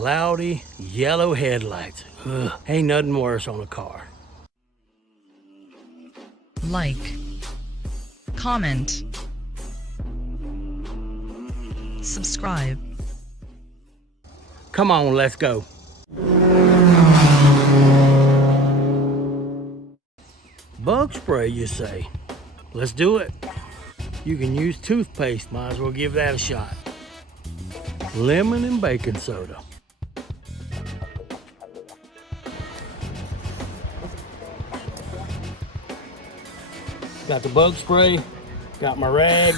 cloudy yellow headlights. Ugh, ain't nothing worse on a car. Like, comment, subscribe. Come on, let's go. Bug spray, you say? Let's do it. You can use toothpaste, might as well give that a shot. Lemon and baking soda. Got the bug spray, got my rag,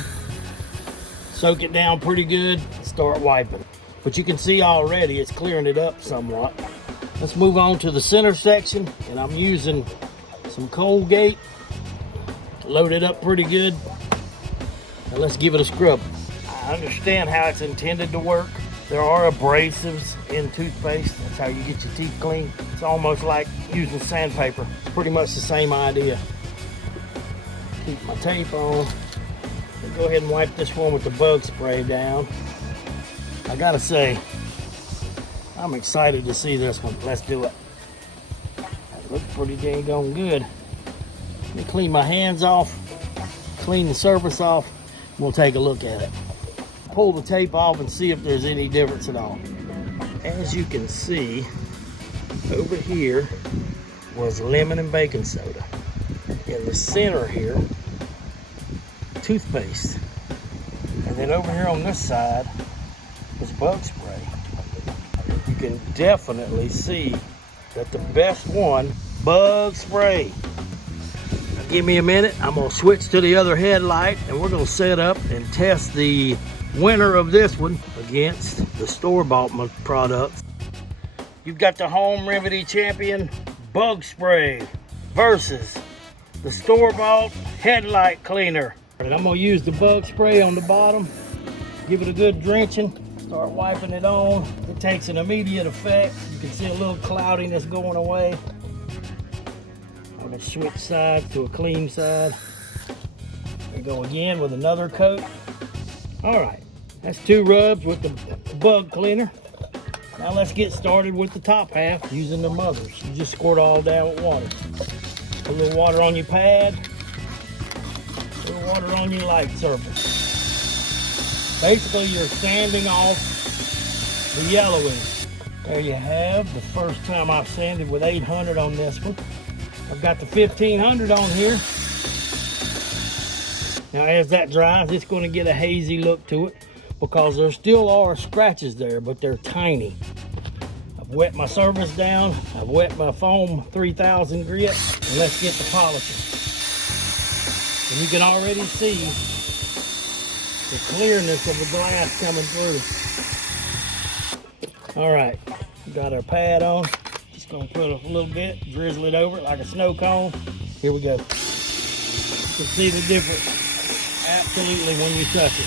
soak it down pretty good, start wiping. But you can see already it's clearing it up somewhat. Let's move on to the center section, and I'm using some Colgate, load it up pretty good, and let's give it a scrub. I understand how it's intended to work. There are abrasives in toothpaste. That's how you get your teeth clean. It's almost like using sandpaper. It's pretty much the same idea. Keep my tape on. Go ahead and wipe this one with the bug spray down. I gotta say, I'm excited to see this one. Let's do it. That looks pretty dang on good. Let me clean my hands off, clean the surface off. We'll take a look at it. Pull the tape off and see if there's any difference at all. As you can see, over here was lemon and baking soda. In the center here, toothpaste. And then over here on this side was bug spray. You can definitely see that the best one, bug spray. Now give me a minute, I'm gonna switch to the other headlight and we're gonna set up and test the winner of this one against the store-bought products. You've got the home remedy champion bug spray versus the store-bought headlight cleaner. And I'm gonna use the bug spray on the bottom, give it a good drenching, start wiping it on. It takes an immediate effect. You can see a little cloudiness going away. I'm gonna switch sides to a clean side. And go again with another coat. All right, that's 2 rubs with the bug cleaner. Now let's get started with the top half using the mothers. You just squirt all down with water. A little water on your pad, a little water on your light surface. Basically, you're sanding off the yellowing. There you have the first time I've sanded with 800 on this one. I've got the 1500 on here. Now as that dries, it's going to get a hazy look to it because there still are scratches there, but they're tiny. I've wet my surface down. I've wet my foam 3000 grit, and let's get the polishing. And you can already see the clearness of the glass coming through. All right, got our pad on. Just gonna put a little bit, drizzle it over it like a snow cone. Here we go. You can see the difference absolutely when you touch it.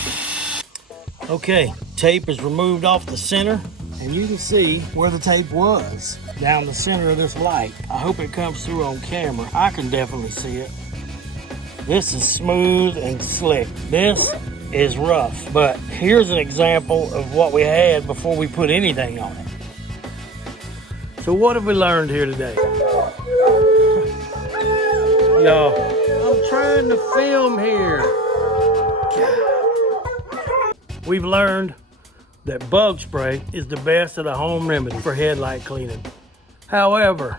Okay, tape is removed off the center, and you can see where the tape was down the center of this light. I hope it comes through on camera. I can definitely see it. This is smooth and slick. This is rough, but here's an example of what we had before we put anything on it. So what have we learned here today? Y'all, I'm trying to film here. We've learned that bug spray is the best of the home remedy for headlight cleaning. However,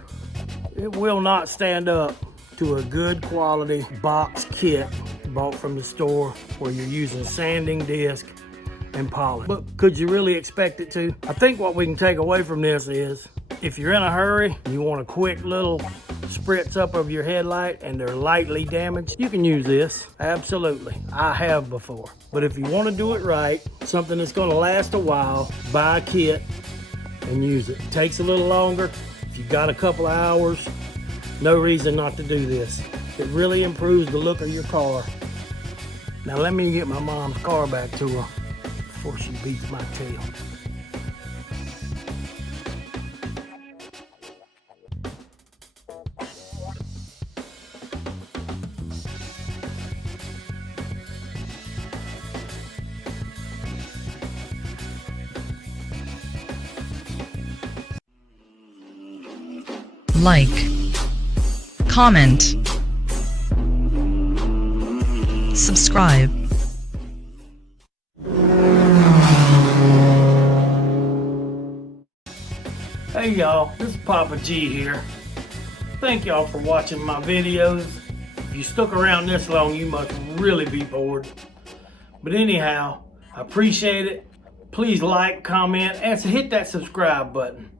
it will not stand up to a good quality box kit bought from the store where you're using sanding disc and polish. But could you really expect it to? I think what we can take away from this is if you're in a hurry, you want a quick little spritz up of your headlight and they're lightly damaged, you can use this. Absolutely, I have before. But if you want to do it right, something that's going to last a while, buy a kit and use it. It takes a little longer. If you've got a couple of hours, no reason not to do this. It really improves the look of your car. Now let me get my mom's car back to her before she beats my tail. like, comment, subscribe. Hey y'all, this is Papa G here. Thank y'all for watching my videos. If you stuck around this long, you must really be bored. But anyhow, I appreciate it. Please like, comment, and hit that subscribe button.